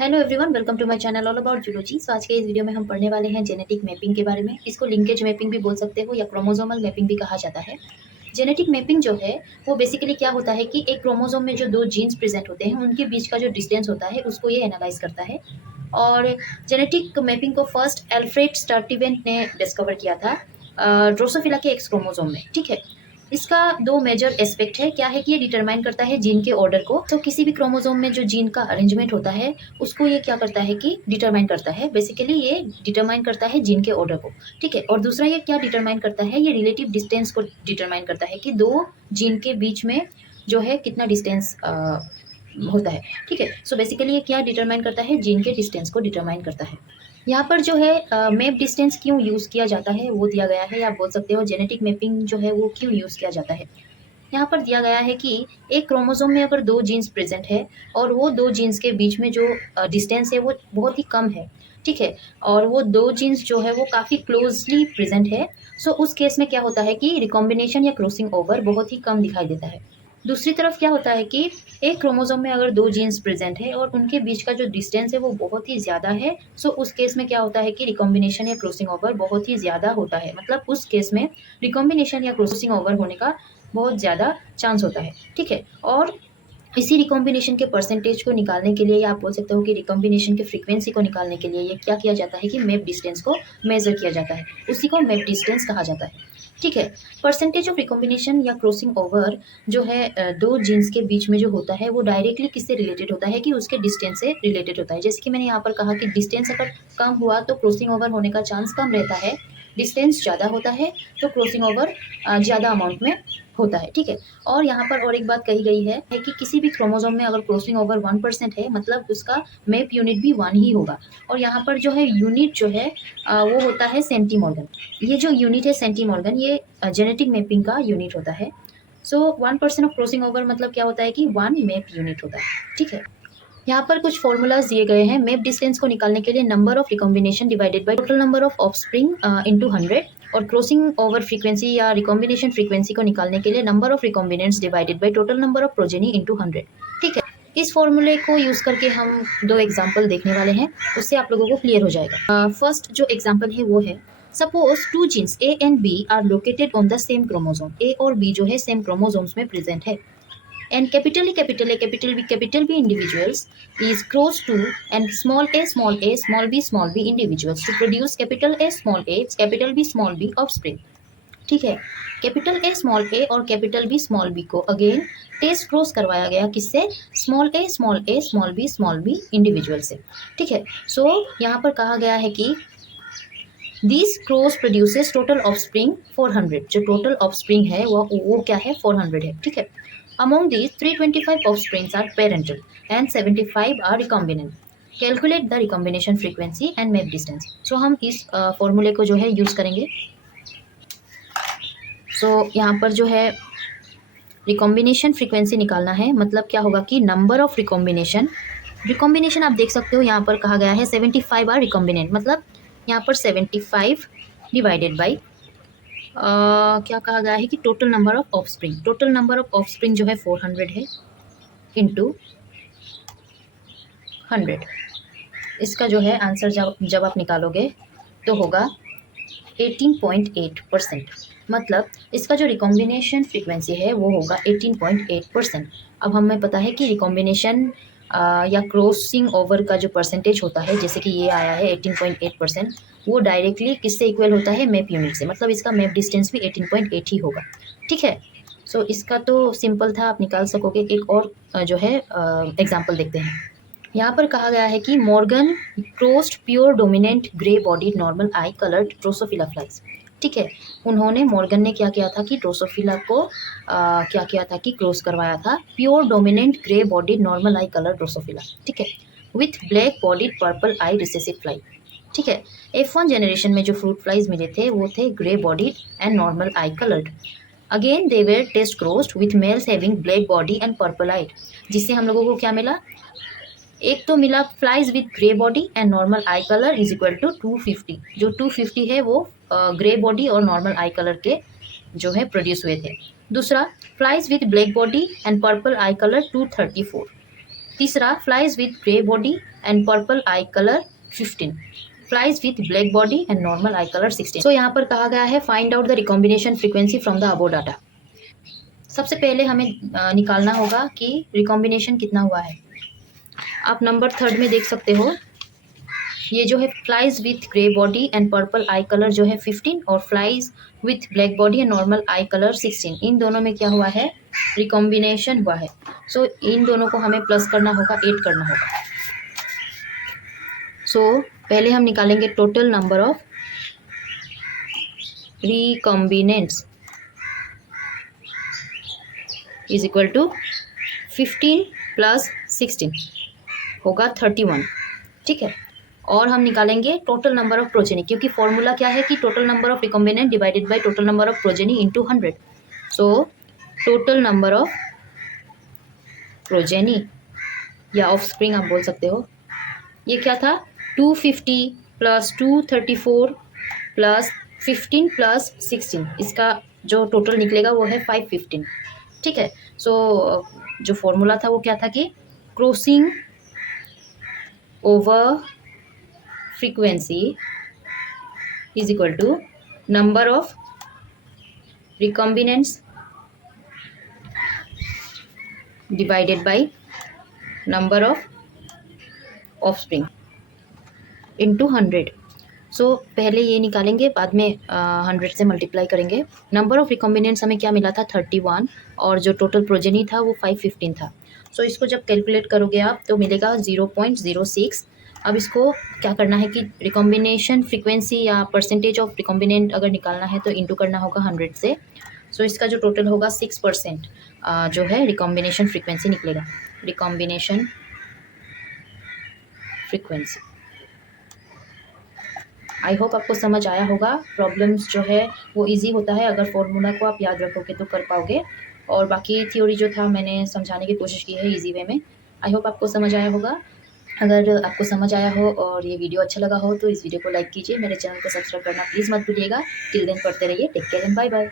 Hello everyone, welcome to my channel all about zoology. So आज के इस video में हम पढ़ने वाले हैं जेनेटिक मैपिंग के बारे में। इसको लिंकेज मैपिंग भी बोल सकते हो या क्रोमोसोमल मैपिंग भी कहा जाता है। जेनेटिक मैपिंग जो है वो बेसिकली क्या होता है कि एक क्रोमोसोम में जो दो जीन्स प्रेजेंट होते हैं उनके बीच का जो डिस्टेंस होता है उसको ये एनालाइज करता है। और जेनेटिक मैपिंग को फर्स्ट एल्फ्रेड स्टर्टिवेंट ने डिस्कवर किया था ड्रोसोफिला के एक्स क्रोमोसोम में। ठीक है, इसका दो मेजर एस्पेक्ट है। क्या है कि ये डिटरमाइन करता है जीन के ऑर्डर को। तो किसी भी क्रोमोसोम में जो जीन का अरेंजमेंट होता है उसको ये क्या करता है कि डिटरमाइन करता है। बेसिकली ये डिटरमाइन करता है जीन के ऑर्डर को। ठीक है, और दूसरा ये क्या डिटरमाइन करता है, ये रिलेटिव डिस्टेंस को डिटरमाइन करता है कि दो जीन के बीच में जो है कितना डिस्टेंस होता है। ठीक है, सो बेसिकली ये क्या डिटरमाइन करता है, जीन के डिस्टेंस को डिटरमाइन करता है। यहाँ पर जो है मैप डिस्टेंस क्यों यूज़ किया जाता है वो दिया गया है, या आप बोल सकते हो जेनेटिक मैपिंग जो है वो क्यों यूज़ किया जाता है। यहाँ पर दिया गया है कि एक क्रोमोसोम में अगर दो जीन्स प्रेजेंट है और वो दो जीन्स के बीच में जो डिस्टेंस है वो बहुत ही कम है। ठीक है, और वो दो जीन्स जो है वो काफ़ी क्लोजली प्रेजेंट है। सो उस केस में क्या होता है कि रिकॉम्बिनेशन या क्रॉसिंग ओवर बहुत ही कम दिखाई देता है। दूसरी तरफ क्या होता है कि एक क्रोमोसोम में अगर दो जीन्स प्रेजेंट है और उनके बीच का जो डिस्टेंस है वो बहुत ही ज़्यादा है। सो उस केस में क्या होता है कि रिकॉम्बिनेशन या क्रॉसिंग ओवर बहुत ही ज़्यादा होता है। मतलब उस केस में रिकॉम्बिनेशन या क्रॉसिंग ओवर होने का बहुत ज़्यादा चांस होता है। ठीक है, और इसी रिकॉम्बिनेशन के परसेंटेज को निकालने के लिए, या आप बोल सकते हो कि रिकॉम्बिनेशन के फ्रीक्वेंसी को निकालने के लिए ये क्या किया जाता है कि मैप डिस्टेंस को मेजर किया जाता है। उसी को मैप डिस्टेंस कहा जाता है। ठीक है, परसेंटेज ऑफ रिकॉम्बिनेशन या क्रॉसिंग ओवर जो है दो जीन्स के बीच में जो होता है वो डायरेक्टली किससे रिलेटेड होता है कि उसके डिस्टेंस से रिलेटेड होता है। जैसे कि मैंने यहाँ पर कहा कि डिस्टेंस अगर कम हुआ तो क्रॉसिंग ओवर होने का चांस कम रहता है, डिस्टेंस ज़्यादा होता है तो क्रॉसिंग ओवर ज़्यादा अमाउंट में होता है। ठीक है, और यहाँ पर और एक बात कही गई है कि किसी भी क्रोमोसोम में अगर क्रॉसिंग ओवर 1% है मतलब उसका मैप यूनिट भी 1 ही होगा। और यहाँ पर जो है यूनिट जो है वो होता है सेंटीमॉर्गन। ये जो यूनिट है सेंटीमॉर्गन, ये जेनेटिक मैपिंग का यूनिट होता है। सो 1% ऑफ क्रॉसिंग ओवर मतलब क्या होता है कि 1 मैप यूनिट होता है। ठीक है, यहाँ पर कुछ फॉर्मूलाज दिए गए हैं मैप डिस्टेंस को निकालने के लिए। Number of recombination divided by total number of offspring into 100, और क्रॉसिंग ओवर फ्रीक्वेंसी या रिकॉम्बिनेशन फ्रीक्वेंसी को निकालने के लिए number of recombinants divided by total number of progeny into 100। ठीक है, इस फॉर्मूले को यूज करके हम दो एग्जाम्पल देखने वाले हैं, उससे आप लोगों को क्लियर हो जाएगा। फर्स्ट जो एग्जाम्पल है वो है, suppose two genes A and B are located on the same chromosome. A और बी जो है सेम क्रोमोसोम्स में प्रेजेंट है, and capital A, capital A, capital B individuals is crossed to and small a, small b individuals to produce capital A, capital B, small b offspring. ठीक है, capital A और capital B small B को again test cross करवाया गया किससे, small B individual से। ठीक है, सो यहाँ पर कहा गया है कि this cross produces total offspring 400। जो टोटल ऑफस्प्रिंग है वो क्या है, 400 है। ठीक है, among these 325 offsprings are parental and 75 are recombinant. Calculate the recombination frequency and map distance. So हम इस फॉर्मूले को जो है यूज करेंगे। सो यहाँ पर जो है रिकॉम्बिनेशन फ्रीक्वेंसी निकालना है। मतलब क्या होगा कि नंबर ऑफ रिकॉम्बिनेशन आप देख सकते हो यहाँ पर कहा गया है 75 आर रिकॉम्बिनेंट। मतलब यहाँ पर 75 डिवाइडेड बाई क्या कहा गया है कि टोटल नंबर ऑफ ऑफस्प्रिंग जो है 400 है इंटू 100। इसका जो है आंसर जब आप निकालोगे तो होगा 18.8%। मतलब इसका जो रिकॉम्बिनेशन फ्रीक्वेंसी है वो होगा 18.8%। अब हमें पता है कि रिकॉम्बिनेशन या क्रॉसिंग ओवर का जो परसेंटेज होता है, जैसे कि ये आया है 18.8%, वो डायरेक्टली किससे इक्वल होता है, मैप यूनिट से। मतलब इसका मैप डिस्टेंस भी 18.8 ही होगा। ठीक है, सो इसका तो सिंपल था, आप निकाल सकोगे। एक और जो है एग्जाम्पल देखते हैं। यहाँ पर कहा गया है कि Morgan crossed pure dominant grey body normal eye coloured Drosophila flies. ठीक है, उन्होंने मॉर्गन ने क्या किया था कि ड्रोसोफिला को क्या किया था कि क्रॉस करवाया था pure dominant grey body normal eye colour Drosophila. ठीक है, with black bodied purple I recessive fly. ठीक है, F1 जनरेशन में जो फ्रूट फ्लाइज मिले थे वो थे grey bodied and normal eye coloured. Again they were test crossed with males having black body and purple eyed, जिससे हम लोगों को क्या मिला, एक तो मिला flies with grey body and normal eye colour is equal to 250। जो 250 है वो ग्रे बॉडी और नॉर्मल आई कलर के जो है प्रोड्यूस हुए थे। दूसरा flies with black body and purple eye colour 234। तीसरा, flies with grey body and purple eye colour 15, flies with black body and normal eye colour 16। सो यहाँ पर कहा गया है find out the recombination frequency from the above data. सबसे पहले हमें निकालना होगा कि रिकॉम्बिनेशन कितना हुआ है। आप नंबर 3 में देख सकते हो, ये जो है flies with grey body and purple eye colour जो है 15 और flies with black body and normal eye colour 16, इन दोनों में क्या हुआ है, रिकॉम्बिनेशन हुआ है। सो इन दोनों को हमें प्लस करना होगा, ऐड करना होगा। सो पहले हम निकालेंगे total number of recombinants is equal to 15 plus 16 होगा 31, ठीक है। और हम निकालेंगे टोटल नंबर ऑफ प्रोजेनी, क्योंकि फॉर्मूला क्या है कि total number of recombinant divided by total number of progeny into 100। So total number of progeny या ऑफ स्प्रिंग आप बोल सकते हो, ये क्या था, 250 प्लस 234 प्लस 15 प्लस 16, इसका जो टोटल निकलेगा वो है 515, ठीक है। सो जो फॉर्मूला था वो क्या था कि crossing over frequency is equal to number of recombinants divided by number of offspring into 100। So पहले ये निकालेंगे, बाद में 100 से मल्टीप्लाई करेंगे। नंबर ऑफ रिकॉम्बिनेंट्स हमें क्या मिला था, 31, और जो टोटल प्रोजेनी था वो 515 था। सो इसको जब कैलकुलेट करोगे आप तो मिलेगा 0.06। अब इसको क्या करना है कि रिकॉम्बिनेशन फ्रीक्वेंसी या परसेंटेज ऑफ रिकॉम्बिनेंट अगर निकालना है तो इंटू करना होगा 100 से। सो इसका जो टोटल होगा 6% जो है रिकॉम्बिनेशन फ्रीक्वेंसी निकलेगा, रिकॉम्बिनेशन फ्रीक्वेंसी। आई होप आपको समझ आया होगा। प्रॉब्लम्स जो है वो इजी होता है, अगर फॉर्मूला को आप याद रखोगे तो कर पाओगे। और बाकी थ्योरी जो था मैंने समझाने की कोशिश की है इजी वे में। आई होप आपको समझ आया होगा। अगर आपको समझ आया हो और ये वीडियो अच्छा लगा हो तो इस वीडियो को लाइक कीजिए, मेरे चैनल को सब्सक्राइब करना प्लीज़ मत भूलिएगा। टिल देन पढ़ते रहिए, take care and bye bye.